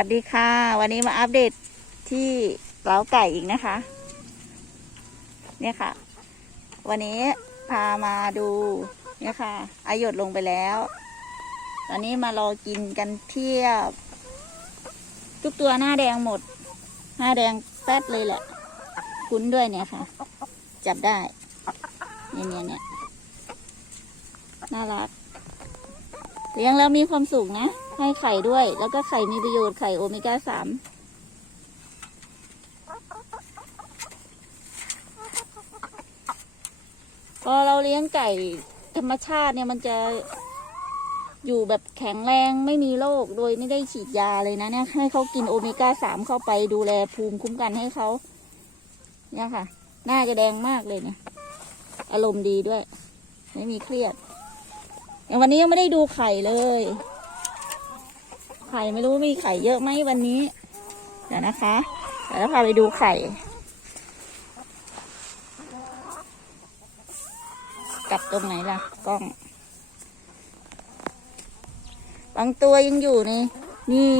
วัสดีค่ะ วันนี้มาอัปเดตที่เล้าไก่อีกนะคะ เนี่ยค่ะ วันนี้พามาดูเนี่ยค่ะอาหยดลงไปแล้ว ตอนนี้มารอกินกันเทียบ ทุกตัวหน้าแดงหมด หน้าแดงแป๊ดเลยแหละ คุ้นด้วยเนี่ยค่ะ จับได้เนี่ยเนี่ยเนี่ยน่ารัก เลี้ยงแล้วมีความสุขนะ ให้ไข่ด้วย แล้วก็ไข่มีประโยชน์ไข่โอเมก้าสามพอเราเลี้ยงไก่ธรรมชาติเนี่ยมันจะอยู่แบบแข็งแรงไม่มีโรคโดยไม่ได้ฉีดยาเลยนะเนี่ยให้เขากินโอเมก้าสามเข้าไปดูแลภูมิคุ้มกันให้เขาเนี่ยค่ะ หน้าจะแดงมากเลยเนี่ย อารมณ์ดีด้วย ไม่มีเครียดอย่างวันนี้ยังไม่ได้ดูไข่เลย ไข่ไม่รู้มีไข่เยอะไหมวันนี้ เดี๋ยวนะคะ เดี๋ยวเราพาไปดูไข่ กลับตรงไหนล่ะ กล้อง บางตัวยังอยู่ในนี่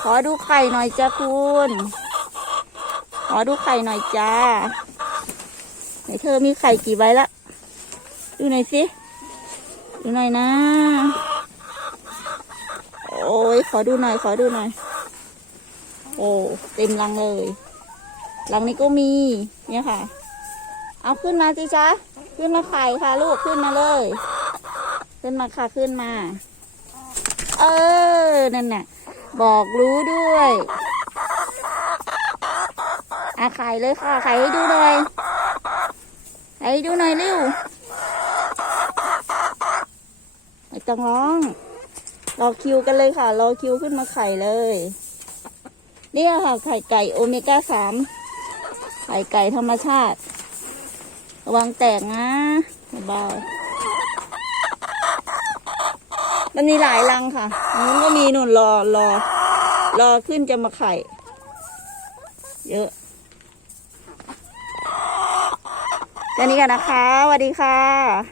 ขอดูไข่หน่อยจ้าคุณ ขอดูไข่หน่อยจ้า ไหนเธอมีไข่กี่ใบละ ดูหน่อยสิ ดูหน่อยนะ โอ้ยขอดูหน่อย ขอดูหน่อย โอ้เต็มรังเลยรังนี้ก็มีเนี่ยค่ะ เอาขึ้นมาสิจ๊ะขึ้นมาไข่ค่ะ ลูกขึ้นมาเลย ขึ้นมาค่ะขึ้นมา เออนั่นน่ะ บอกรู้ด้วยอาไข่เลยค่ะไข่ให้ดูหน่อยไข่ดูหน่อยเร็วไม่ต้องร้อง รอคิวกันเลยค่ะ รอคิวขึ้นมาไข่เลย เนี่ยค่ะ ไข่ไก่โอเมก้าสาม ไข่ไก่ธรรมชาติ ระวังแตกนะเบามันมีหลายรังค่ะนู้นก็มีนุ่นรอรอ รอขึ้นจะมาไข่ เยอะแค่นี้กันนะคะสวัสดีค่ะ